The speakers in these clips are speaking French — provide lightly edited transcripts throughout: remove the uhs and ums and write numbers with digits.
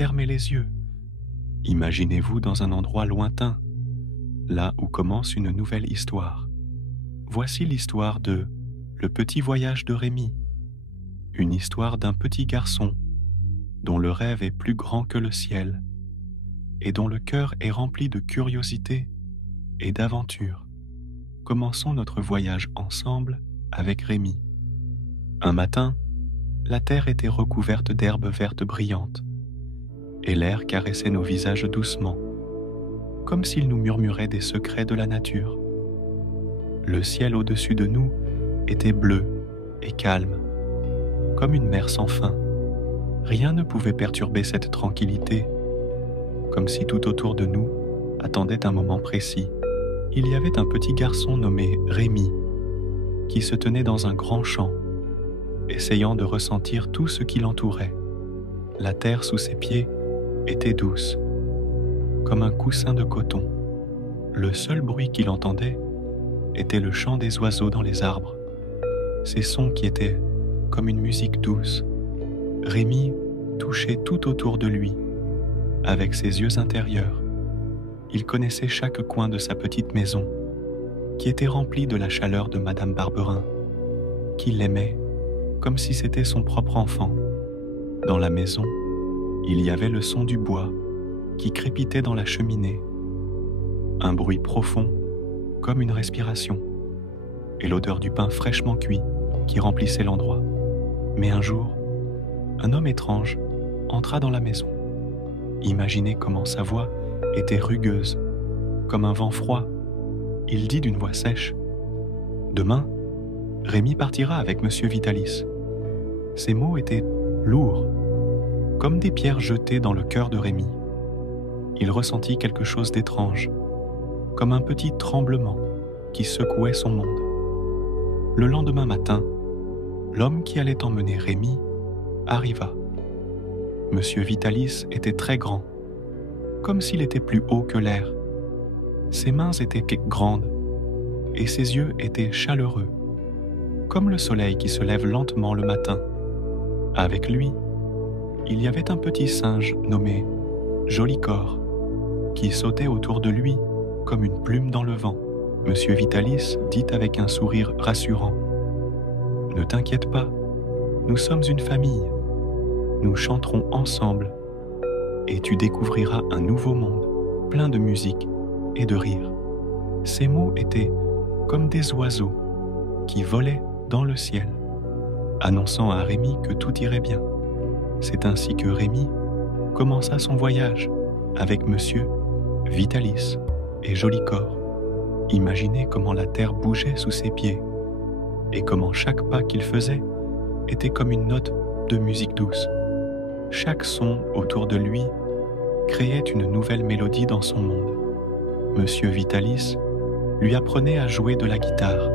fermez les yeux. Imaginez-vous dans un endroit lointain, là où commence une nouvelle histoire. Voici l'histoire de Le petit voyage de Rémi, une histoire d'un petit garçon dont le rêve est plus grand que le ciel et dont le cœur est rempli de curiosité et d'aventure. Commençons notre voyage ensemble avec Rémi. Un matin, la terre était recouverte d'herbes vertes brillantes et l'air caressait nos visages doucement, comme s'il nous murmurait des secrets de la nature. Le ciel au-dessus de nous était bleu et calme, comme une mer sans fin. Rien ne pouvait perturber cette tranquillité, comme si tout autour de nous attendait un moment précis. Il y avait un petit garçon nommé Rémi, qui se tenait dans un grand champ, essayant de ressentir tout ce qui l'entourait. La terre sous ses pieds était douce, comme un coussin de coton. Le seul bruit qu'il entendait était le chant des oiseaux dans les arbres, ces sons qui étaient comme une musique douce. Rémi touchait tout autour de lui, avec ses yeux intérieurs. Il connaissait chaque coin de sa petite maison, qui était remplie de la chaleur de Madame Barberin, qui l'aimait comme si c'était son propre enfant. Dans la maison, il y avait le son du bois qui crépitait dans la cheminée, un bruit profond comme une respiration, et l'odeur du pain fraîchement cuit qui remplissait l'endroit. Mais un jour, un homme étrange entra dans la maison. Imaginez comment sa voix était rugueuse, comme un vent froid. Il dit d'une voix sèche: « Demain, Rémi partira avec Monsieur Vitalis. » Ces mots étaient lourds, comme des pierres jetées dans le cœur de Rémi. Il ressentit quelque chose d'étrange, comme un petit tremblement qui secouait son monde. Le lendemain matin, l'homme qui allait emmener Rémi arriva. Monsieur Vitalis était très grand, comme s'il était plus haut que l'air. Ses mains étaient grandes et ses yeux étaient chaleureux, comme le soleil qui se lève lentement le matin. Avec lui, il y avait un petit singe nommé Joli-Corps, qui sautait autour de lui comme une plume dans le vent. Monsieur Vitalis dit avec un sourire rassurant: « Ne t'inquiète pas, nous sommes une famille. Nous chanterons ensemble et tu découvriras un nouveau monde, plein de musique et de rire. » Ces mots étaient comme des oiseaux qui volaient dans le ciel, annonçant à Rémi que tout irait bien. C'est ainsi que Rémi commença son voyage avec Monsieur Vitalis et Joli-Corps. Imaginez comment la terre bougeait sous ses pieds et comment chaque pas qu'il faisait était comme une note de musique douce. Chaque son autour de lui créait une nouvelle mélodie dans son monde. Monsieur Vitalis lui apprenait à jouer de la guitare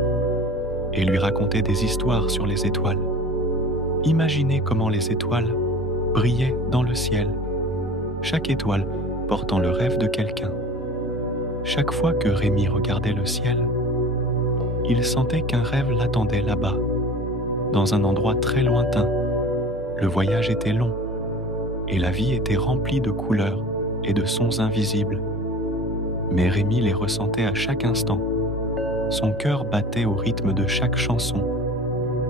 et lui racontait des histoires sur les étoiles. Imaginez comment les étoiles brillaient dans le ciel, chaque étoile portant le rêve de quelqu'un. Chaque fois que Rémi regardait le ciel, il sentait qu'un rêve l'attendait là-bas, dans un endroit très lointain. Le voyage était long et la vie était remplie de couleurs et de sons invisibles. Mais Rémi les ressentait à chaque instant. Son cœur battait au rythme de chaque chanson.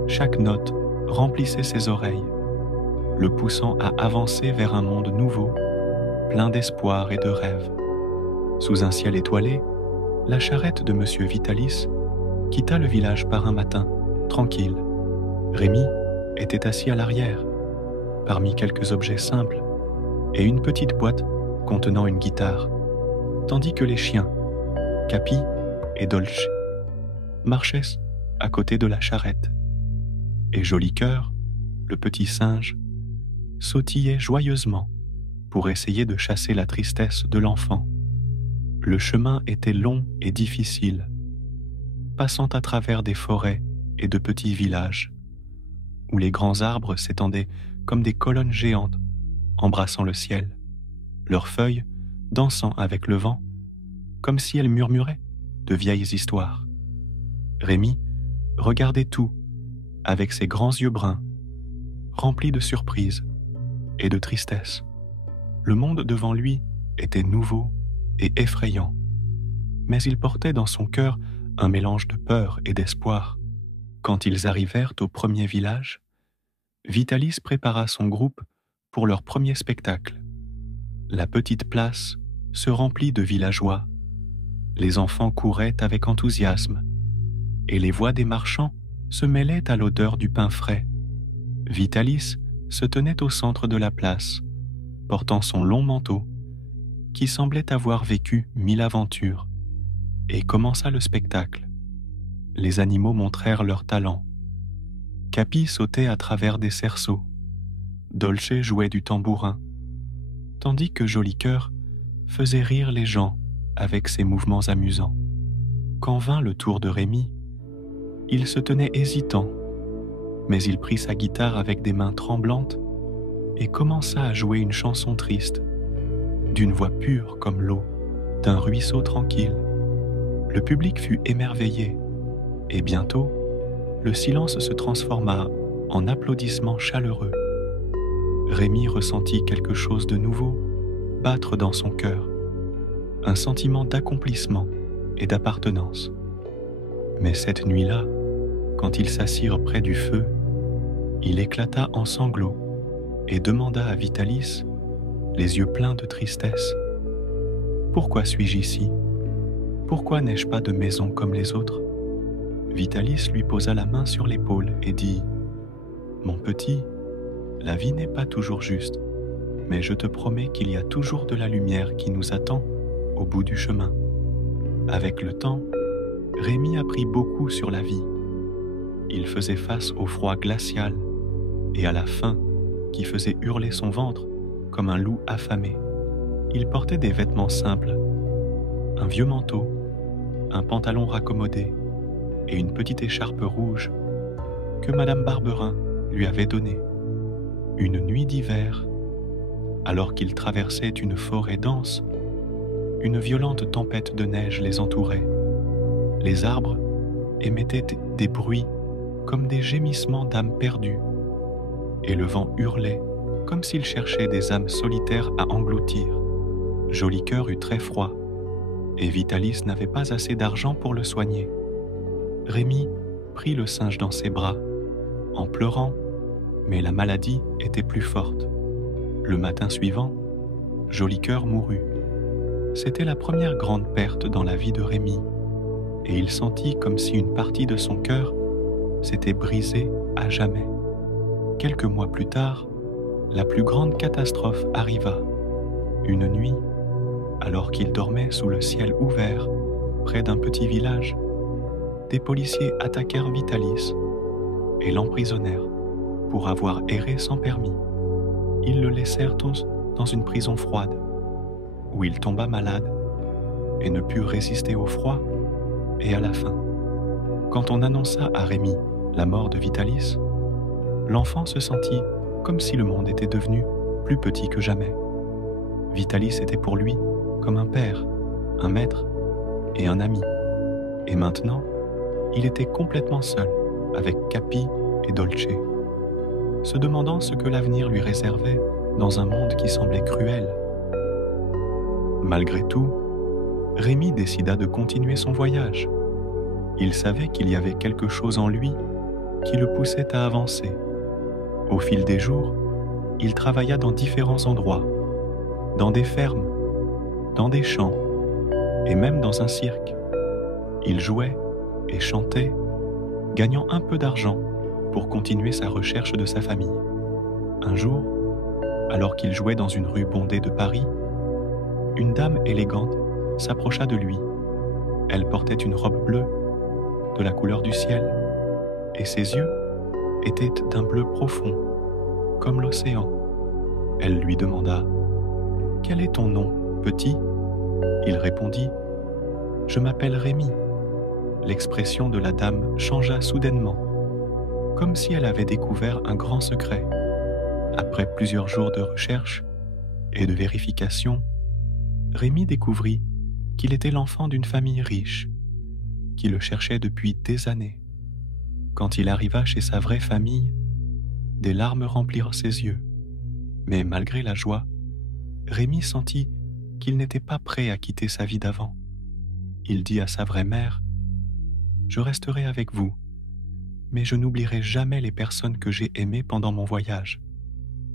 Chaque note remplissait ses oreilles, le poussant à avancer vers un monde nouveau, plein d'espoir et de rêves. Sous un ciel étoilé, la charrette de Monsieur Vitalis quitta le village par un matin, tranquille. Rémi était assis à l'arrière, parmi quelques objets simples et une petite boîte contenant une guitare, tandis que les chiens, Capi et Dolce, marchaient à côté de la charrette. Et Joli-Cœur, le petit singe, sautillait joyeusement pour essayer de chasser la tristesse de l'enfant. Le chemin était long et difficile, passant à travers des forêts et de petits villages, où les grands arbres s'étendaient comme des colonnes géantes embrassant le ciel, leurs feuilles dansant avec le vent, comme si elles murmuraient de vieilles histoires. Rémi regardait tout avec ses grands yeux bruns, remplis de surprise et de tristesse. Le monde devant lui était nouveau et effrayant, mais il portait dans son cœur un mélange de peur et d'espoir. Quand ils arrivèrent au premier village, Vitalis prépara son groupe pour leur premier spectacle. La petite place se remplit de villageois. Les enfants couraient avec enthousiasme, et les voix des marchands se mêlaient à l'odeur du pain frais. Vitalis se tenait au centre de la place, portant son long manteau, qui semblait avoir vécu 1000 aventures, et commença le spectacle. Les animaux montrèrent leur talent. Capi sautait à travers des cerceaux. Dolce jouait du tambourin, tandis que Joli Cœur faisait rire les gens avec ses mouvements amusants. Quand vint le tour de Rémi, il se tenait hésitant, mais il prit sa guitare avec des mains tremblantes et commença à jouer une chanson triste, d'une voix pure comme l'eau, d'un ruisseau tranquille. Le public fut émerveillé, et bientôt, le silence se transforma en applaudissements chaleureux. Rémi ressentit quelque chose de nouveau battre dans son cœur, un sentiment d'accomplissement et d'appartenance. Mais cette nuit-là, quand ils s'assirent près du feu, il éclata en sanglots et demanda à Vitalis, les yeux pleins de tristesse, « Pourquoi suis-je ici? Pourquoi n'ai-je pas de maison comme les autres ?» Vitalis lui posa la main sur l'épaule et dit « Mon petit, la vie n'est pas toujours juste, mais je te promets qu'il y a toujours de la lumière qui nous attend au bout du chemin. » Avec le temps, Rémi apprit beaucoup sur la vie. Il faisait face au froid glacial et à la faim qui faisait hurler son ventre comme un loup affamé. Il portait des vêtements simples, un vieux manteau, un pantalon raccommodé et une petite écharpe rouge que Madame Barberin lui avait donnée. Une nuit d'hiver, alors qu'ils traversaient une forêt dense, une violente tempête de neige les entourait. Les arbres émettaient des bruits comme des gémissements d'âmes perdues, et le vent hurlait comme s'il cherchait des âmes solitaires à engloutir. Joli Cœur eut très froid, et Vitalis n'avait pas assez d'argent pour le soigner. Rémi prit le singe dans ses bras, en pleurant, mais la maladie était plus forte. Le matin suivant, Joli Cœur mourut. C'était la première grande perte dans la vie de Rémi, et il sentit comme si une partie de son cœur s'était brisée à jamais. Quelques mois plus tard, la plus grande catastrophe arriva. Une nuit, alors qu'il dormait sous le ciel ouvert, près d'un petit village, des policiers attaquèrent Vitalis et l'emprisonnèrent pour avoir erré sans permis. Ils le laissèrent dans une prison froide, où il tomba malade et ne put résister au froid et à la faim. Quand on annonça à Rémi la mort de Vitalis, l'enfant se sentit comme si le monde était devenu plus petit que jamais. Vitalis était pour lui comme un père, un maître et un ami. Et maintenant, il était complètement seul avec Capi et Dolce, se demandant ce que l'avenir lui réservait dans un monde qui semblait cruel. Malgré tout, Rémi décida de continuer son voyage. Il savait qu'il y avait quelque chose en lui qui le poussait à avancer. Au fil des jours, il travailla dans différents endroits, dans des fermes, dans des champs et même dans un cirque. Il jouait et chantait, gagnant un peu d'argent pour continuer sa recherche de sa famille. Un jour, alors qu'il jouait dans une rue bondée de Paris, une dame élégante s'approcha de lui. Elle portait une robe bleue, de la couleur du ciel, et ses yeux étaient d'un bleu profond, comme l'océan. Elle lui demanda « Quel est ton nom, petit ?» Il répondit « Je m'appelle Rémi. » L'expression de la dame changea soudainement, comme si elle avait découvert un grand secret. Après plusieurs jours de recherche et de vérification, Rémi découvrit qu'il était l'enfant d'une famille riche, qui le cherchait depuis des années. Quand il arriva chez sa vraie famille, des larmes remplirent ses yeux. Mais malgré la joie, Rémi sentit qu'il n'était pas prêt à quitter sa vie d'avant. Il dit à sa vraie mère: « Je resterai avec vous, mais je n'oublierai jamais les personnes que j'ai aimées pendant mon voyage.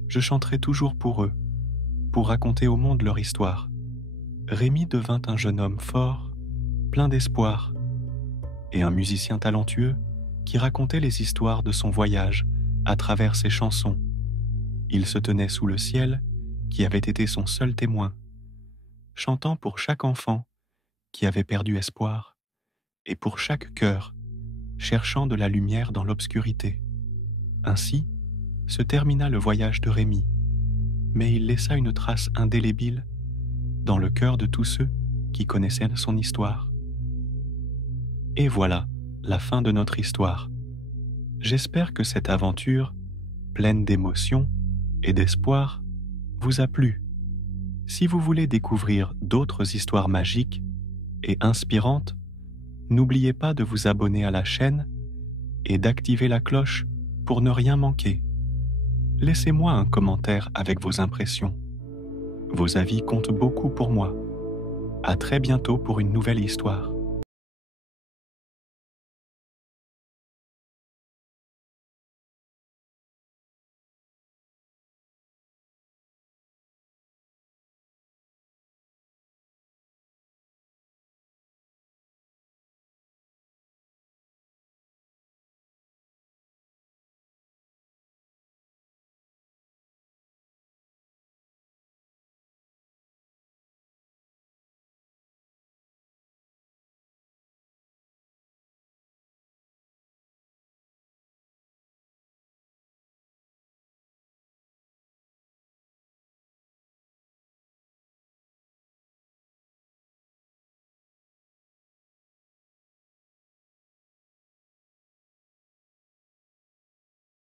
Je chanterai toujours pour eux, pour raconter au monde leur histoire. » Rémi devint un jeune homme fort, plein d'espoir, et un musicien talentueux qui racontait les histoires de son voyage à travers ses chansons. Il se tenait sous le ciel qui avait été son seul témoin, chantant pour chaque enfant qui avait perdu espoir et pour chaque cœur cherchant de la lumière dans l'obscurité. Ainsi se termina le voyage de Rémi, mais il laissa une trace indélébile dans le cœur de tous ceux qui connaissaient son histoire. Et voilà la fin de notre histoire. J'espère que cette aventure, pleine d'émotions et d'espoir, vous a plu. Si vous voulez découvrir d'autres histoires magiques et inspirantes, n'oubliez pas de vous abonner à la chaîne et d'activer la cloche pour ne rien manquer. Laissez-moi un commentaire avec vos impressions. Vos avis comptent beaucoup pour moi. À très bientôt pour une nouvelle histoire.